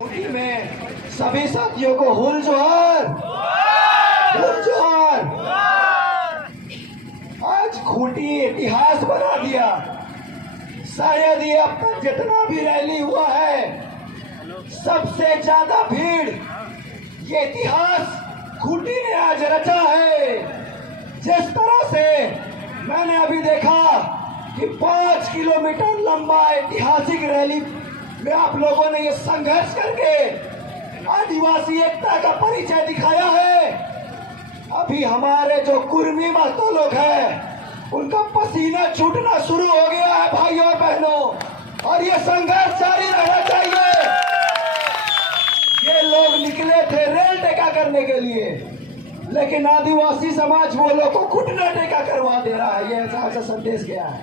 में सभी साथियों को हुल जोहर, हुल जोहर। आज खूंटी इतिहास बना दिया। शायद ये अब तक जितना भी रैली हुआ है सबसे ज्यादा भीड़ ये इतिहास खूंटी ने आज रचा है। जिस तरह से मैंने अभी देखा कि 5 किलोमीटर लंबा ऐतिहासिक रैली में आप लोगों ने ये संघर्ष करके आदिवासी एकता का परिचय दिखाया है। अभी हमारे जो कुर्मी महतो लोग हैं उनका पसीना छूटना शुरू हो गया है भाइयों और बहनों, और ये संघर्ष जारी रहना चाहिए। ये लोग निकले थे रेल टेका करने के लिए, लेकिन आदिवासी समाज वो लोग को घुटना टेका करवा दे रहा है। ये ऐसा संदेश गया है,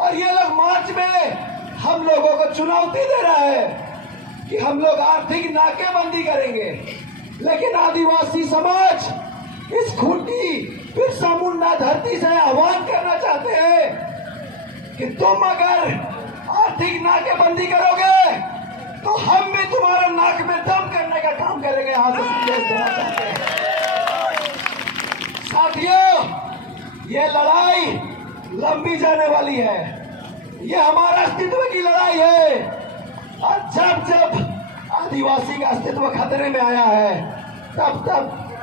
और ये लोग मार्च में हम लोगों को चुनौती दे रहा है कि हम लोग आर्थिक नाकेबंदी करेंगे। लेकिन आदिवासी समाज इस खूंटी बिरसा मुंडा धरती से आह्वान करना चाहते हैं कि तुम अगर आर्थिक नाकेबंदी करोगे तो हम भी तुम्हारा नाक में दम करने का काम करेंगे। यहाँ से संदेश देना चाहते हैं। साथियों, ये लड़ाई लंबी जाने वाली है। ये हमारा अस्तित्व की लड़ाई है, और जब जब आदिवासी का अस्तित्व खतरे में आया है तब तब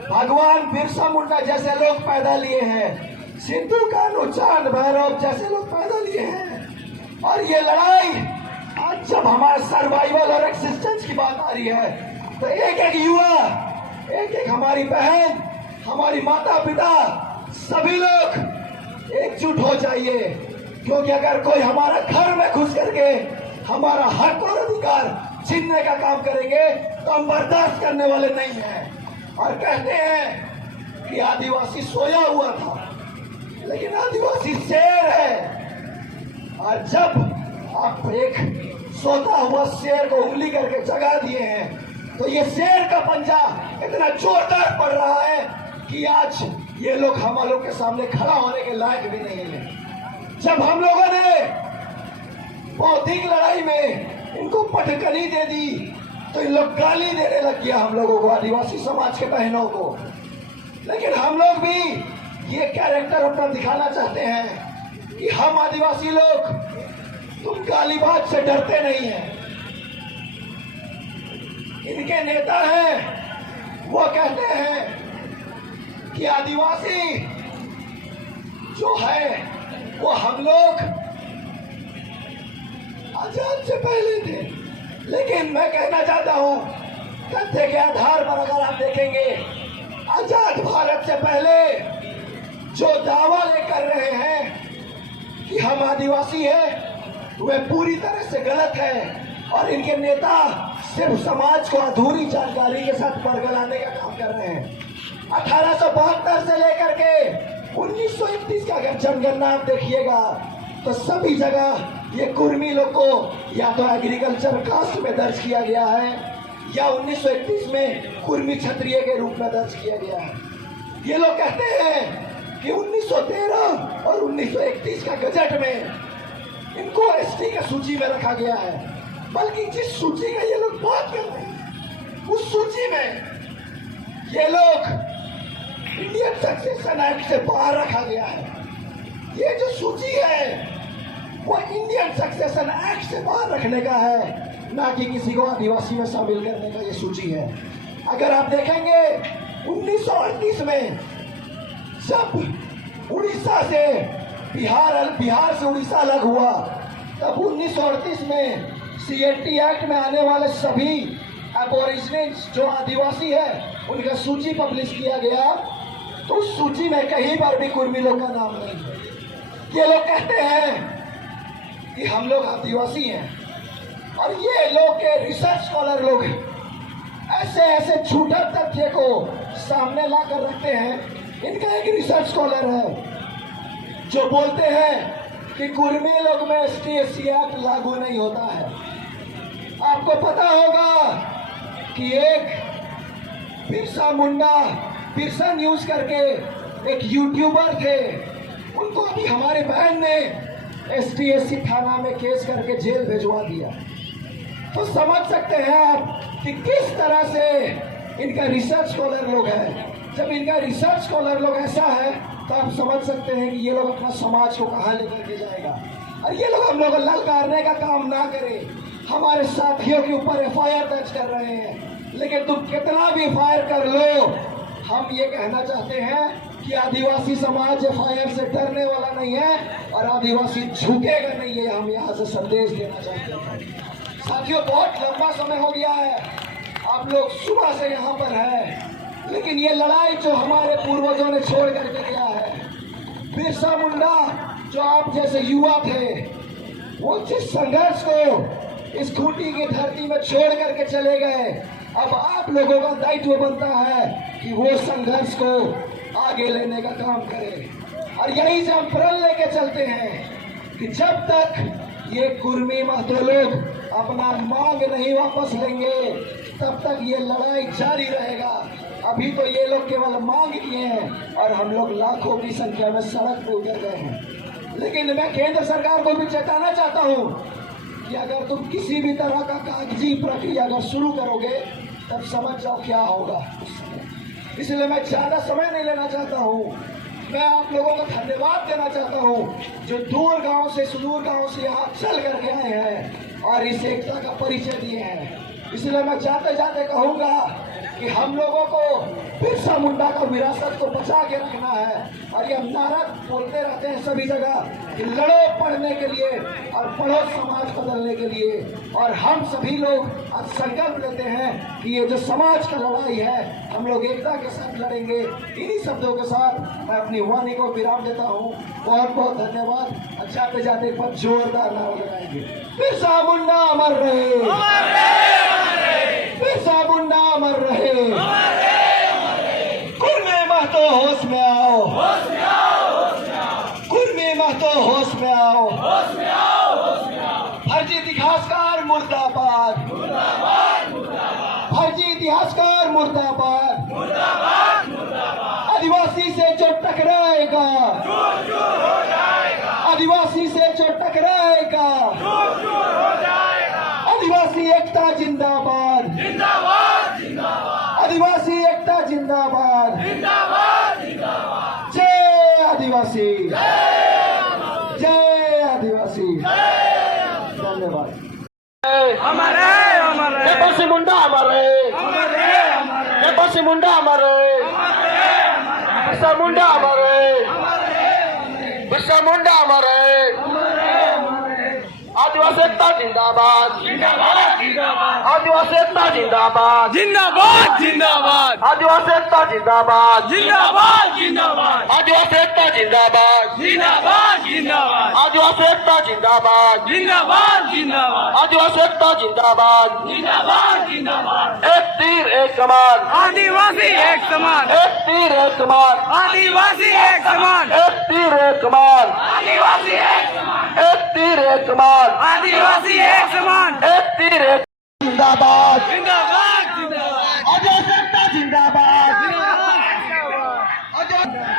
भगवान बिरसा मुंडा जैसे लोग पैदा लिए हैं, सिद्धू कान्हू चांद भैरव जैसे लोग पैदा लिए हैं। और ये लड़ाई आज जब हमारे सर्वाइवल और एक्सिस्टेंस की बात आ रही है तो एक एक युवा, एक एक हमारी बहन, हमारी माता पिता, सभी लोग एकजुट हो जाइए। क्योंकि अगर कोई हमारा घर में घुस करके हमारा हक और अधिकार छीनने का काम करेंगे तो हम बर्दाश्त करने वाले नहीं हैं। और कहते हैं कि आदिवासी सोया हुआ था, लेकिन आदिवासी शेर है। और जब आप एक सोता हुआ शेर को उंगली करके जगा दिए हैं तो ये शेर का पंजा इतना जोरदार पड़ रहा है कि आज ये लोग हम लोग के सामने खड़ा होने के लायक भी नहीं है। जब हम लोगों ने बौद्धिक लड़ाई में इनको पटकनी दे दी तो इन लोग गाली देने लग गया हम लोगों को, आदिवासी समाज के बहनों को। लेकिन हम लोग भी ये कैरेक्टर अपना दिखाना चाहते हैं कि हम आदिवासी लोग तुम गालीबाज से डरते नहीं हैं। इनके नेता हैं, वो कहते हैं कि आदिवासी जो है वो हम लोग आजाद से पहले थे। लेकिन मैं कहना चाहता हूं, तथ्य के आधार पर अगर आप देखेंगे, आजाद भारत से पहले जो दावा लेकर रहे हैं कि हम आदिवासी हैं वे पूरी तरह से गलत है। और इनके नेता सिर्फ समाज को अधूरी जानकारी के साथ बरगलाने का काम कर रहे हैं। 1872 से लेकर के 1931 का अगर जनगणना आप देखिएगा तो सभी जगह ये कुर्मी लोग को या तो एग्रीकल्चर कास्ट में दर्ज किया गया है या 1931 में कुर्मी क्षत्रिय के रूप में दर्ज किया गया है। ये लोग कहते हैं कि 1913 और 1931 का गजट में इनको एसटी की सूची में रखा गया है। बल्कि जिस सूची का ये लोग बात कर रहे हैं उस सूची में ये लोग इंडियन सक्सेशन एक्ट से बाहर रखा गया है। ये जो सूची है वो इंडियन सक्सेशन एक्ट से बाहर रखने का है, ना कि किसी को आदिवासी में शामिल करने का ये सूची है। अगर आप देखेंगे 1938 में जब उड़ीसा से बिहार से उड़ीसा अलग हुआ तब 1938 में सीएटी एक्ट में आने वाले सभी एबोरिजिन्स जो आदिवासी है उनका सूची पब्लिश किया गया। तो उस सूची में कहीं पर भी कुर्मी लोग का नाम नहीं है। ये लोग कहते हैं कि हम लोग आदिवासी हैं, और ये लोग के रिसर्च स्कॉलर लोग ऐसे ऐसे झूठा तथ्य को सामने ला कर रखते हैं। इनका एक रिसर्च स्कॉलर है जो बोलते हैं कि कुर्मी लोग में ST/SC एक्ट लागू नहीं होता है। आपको पता होगा कि एक बिरसा मुंडा, बिरसा न्यूज करके एक यूट्यूबर थे, उनको अभी हमारे बहन ने ST/SC थाना में केस करके जेल भिजवा दिया। तो समझ सकते हैं आप कि किस तरह से इनका रिसर्च स्कॉलर लोग हैं। जब इनका रिसर्च स्कॉलर लोग ऐसा है तो आप समझ सकते हैं कि ये लोग अपना समाज को कहाँ लेकर के जाएगा। और ये लोग हम लोग को ललकारने का काम ना करें, हमारे साथियों के ऊपर एफआईआर दर्ज कर रहे हैं, लेकिन तुम कितना भी एफआईआर कर लो, हम ये कहना चाहते हैं कि आदिवासी समाज एफआईआर से डरने वाला नहीं है और आदिवासी झुकेगा नहीं है। हम यहाँ से संदेश देना चाहते हैं। साथियों, बहुत लंबा समय हो गया है, आप लोग सुबह से यहाँ पर हैं, लेकिन ये लड़ाई जो हमारे पूर्वजों ने छोड़ करके गया है, बिरसा मुंडा जो आप जैसे युवा थे, वो जिस संघर्ष को इस खूंटी की धरती में छोड़ करके चले गए, अब आप लोगों का दायित्व बनता है कि वो संघर्ष को आगे लेने का काम करें। और यही से हम प्रण लेके चलते हैं कि जब तक ये कुर्मी महतो लोग अपना मांग नहीं वापस लेंगे, तब तक ये लड़ाई जारी रहेगा। अभी तो ये लोग केवल मांग किए हैं और हम लोग लाखों की संख्या में सड़क पे उतर गए हैं। लेकिन मैं केंद्र सरकार को भी चेताना चाहता हूँ कि अगर तुम किसी भी तरह का कागजी प्रक्रिया अगर शुरू करोगे, तब समझ जाओ क्या होगा। इसलिए मैं ज्यादा समय नहीं लेना चाहता हूँ। मैं आप लोगों को धन्यवाद देना चाहता हूँ जो दूर गांव से सुदूर गांव से यहाँ चल करके आए हैं और इस एकता का परिचय दिए हैं। इसलिए मैं जाते जाते कहूँगा कि हम लोगों को बिरसा मुंडा का विरासत को बचा के रखना है। और ये हम नारा बोलते रहते हैं सभी जगह कि लड़ो पढ़ने के लिए और पढ़ो समाज बदलने के लिए। और हम सभी लोग आज संकल्प लेते हैं कि ये जो समाज का लड़ाई है, हम लोग एकता के साथ लड़ेंगे। इन्हीं शब्दों के साथ मैं अपनी वाणी को विराम देता हूँ। बहुत बहुत धन्यवाद। जाते जाते पर जोरदार नारा लगाएंगे, बिरसा मुंडा अमर रहे, बिरसा मुंडा अमर रहे, कुर्मी महतो होश में आओ, कुर्मी महतो होश में आओ, फर्जी इतिहासकार मुर्दाबाद, फर्जी इतिहासकार मुर्दाबाद, आदिवासी से जो टकराएगा, आदिवासी से जो टकराएगा, आदिवासी एकता जिंदाबाद, आदिवासी एकता जिंदाबाद, जय आदिवासी, जय आदिवासी। धन्यवाद। बिरसा मुंडा हमारे, बिरसा मुंडा हमारे, बिरसा मुंडा हमारे, बिरसा मुंडा हमारे। आदिवासी एकता जिंदाबाद, आदिवासी एकता जिंदाबाद, जिंदाबाद जिंदाबाद आदिवासी एकता जिंदाबाद, जिंदाबाद जिंदाबाद आदिवासी एकता जिंदाबाद, जिंदाबाद जिंदाबाद आदिवासी एकता जिंदाबाद, जिंदाबाद जिंदाबाद आदिवासी एकता जिंदाबाद, जिंदाबाद जिंदाबाद। एक तीर एक कमान, आदिवासी एक समान, एक तीर एक कमान, आदिवासी एक समान, एक तीर एक कमान, आदिवासी एक समान, एक तीर एक कमान, आदिवासी एक समान। एक तीर एक जिंदाबाद, जिंदाबाद जिंदाबाद आदिवासी एकता जिंदाबाद, जिंदाबाद। आदिवासी